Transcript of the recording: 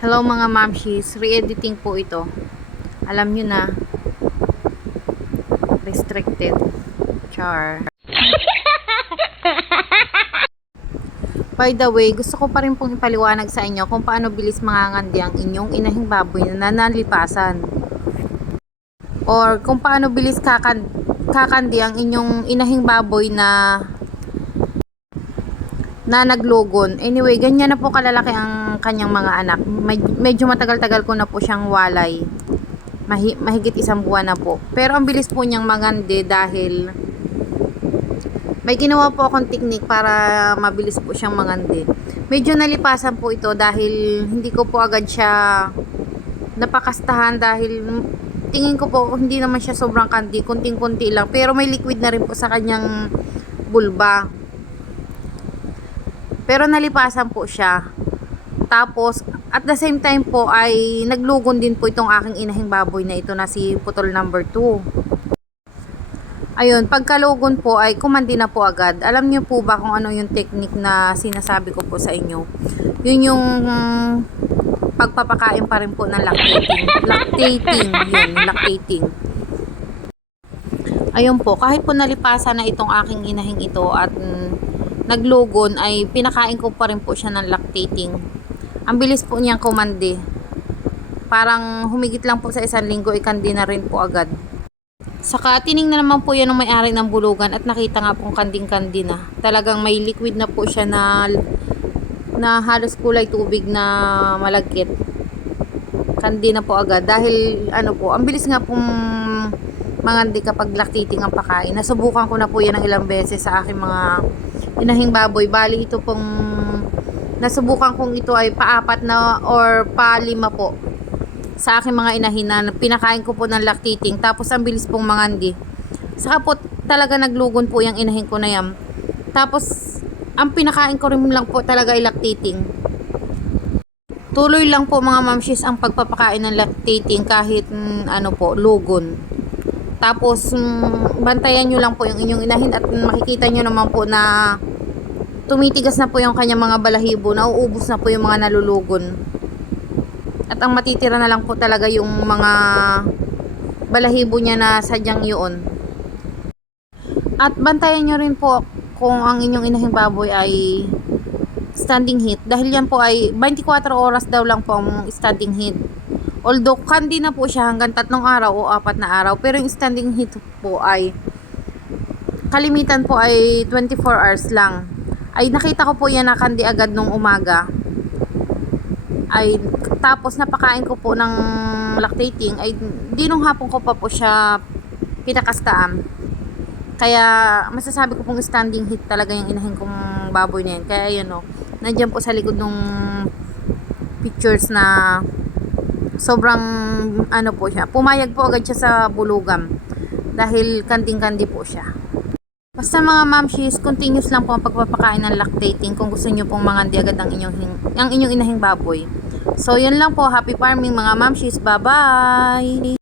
Hello mga mamshis, re-editing po ito. Alam nyo na, restricted. Char. By the way, gusto ko pa rin pong ipaliwanag sa inyo kung paano bilis mangangandi ang inyong inahing baboy na nanalipasan. Or kung paano bilis kakandi ang inyong inahing baboy na naglogon. Anyway, ganyan na po kalalaki ang kanyang mga anak. Medyo matagal-tagal ko na po siyang walay. Mahigit 1 buwan na po. Pero ang bilis po niyang mangandi dahil may ginawa po akong technique para mabilis po siyang mangandi. Medyo nalipasan po ito dahil hindi ko po agad siya napakastahan dahil tingin ko po hindi naman siya sobrang kandi, kunting-kunti lang. Pero may liquid na rin po sa kanyang bulba. Pero nalipasan po siya. Tapos, at the same time po ay naglugon din po itong aking inahing baboy na ito na si putol number 2. Ayun, pagkalugon po ay kumandi na po agad. Alam niyo po ba kung ano yung technique na sinasabi ko po sa inyo? Yun yung pagpapakain pa rin po ng lactating. Ayun po, kahit po nalipasan na itong aking inahing ito at naglogon ay pinakain ko pa rin po siya ng lactating. Ang bilis po niyang kumandi. Parang humigit lang po sa 1 linggo ikandi na rin po agad. Saka tiningnan naman po yan ng may-ari ng bulugan at nakita nga pong kanding-kandi na. Talagang may liquid na po siya na halos kulay tubig na malagkit. Kandi na po agad dahil ano po, ang bilis nga pong mangandi kapag lactating ang pakain. Nasubukan ko na po yan ng ilang beses sa aking mga inahing baboy. Bali ito pong nasubukan kong ito ay pa-4 na or pa-5 po sa aking mga inahin na pinakain ko po ng lactating. Tapos ang bilis pong mangandi. Saka po talaga naglugon po yung inahin ko na yan. Tapos ang pinakain ko rin lang po talaga ay lactating. Tuloy lang po mga mamshis ang pagpapakain ng lactating kahit ano po, lugon. Tapos bantayan nyo lang po yung inyong inahin at makikita nyo naman po na tumitigas na po yung kanyang mga balahibo, nauubos na po yung mga nalulugon. At ang matitira na lang po talaga yung mga balahibo niya na sadyang yun. At bantayan nyo rin po kung ang inyong inahing baboy ay standing heat. Dahil yan po ay 24 oras daw lang po ang standing heat. Although kandi na po siya hanggang 3 araw o 4 na araw. Pero yung standing heat po ay kalimitan po ay 24 hours lang. Ay nakita ko po yan na kandi agad nung umaga. Ay tapos napakain ko po ng lactating ay dinong hapon ko pa po siya pinakastaan. Kaya masasabi ko pong standing heat talaga yung inahin kong baboy na yan. Kaya yun o, nandiyan po sa likod ng pictures na sobrang ano po siya. Pumayag po agad siya sa bulugan dahil kanding-kandi po siya. Basta mga mamshis, continuous lang po ang pagpapakain ng lactating kung gusto nyo pong mangandi agad ang inyong inahing baboy. So, yun lang po. Happy farming mga mamshis. Bye-bye!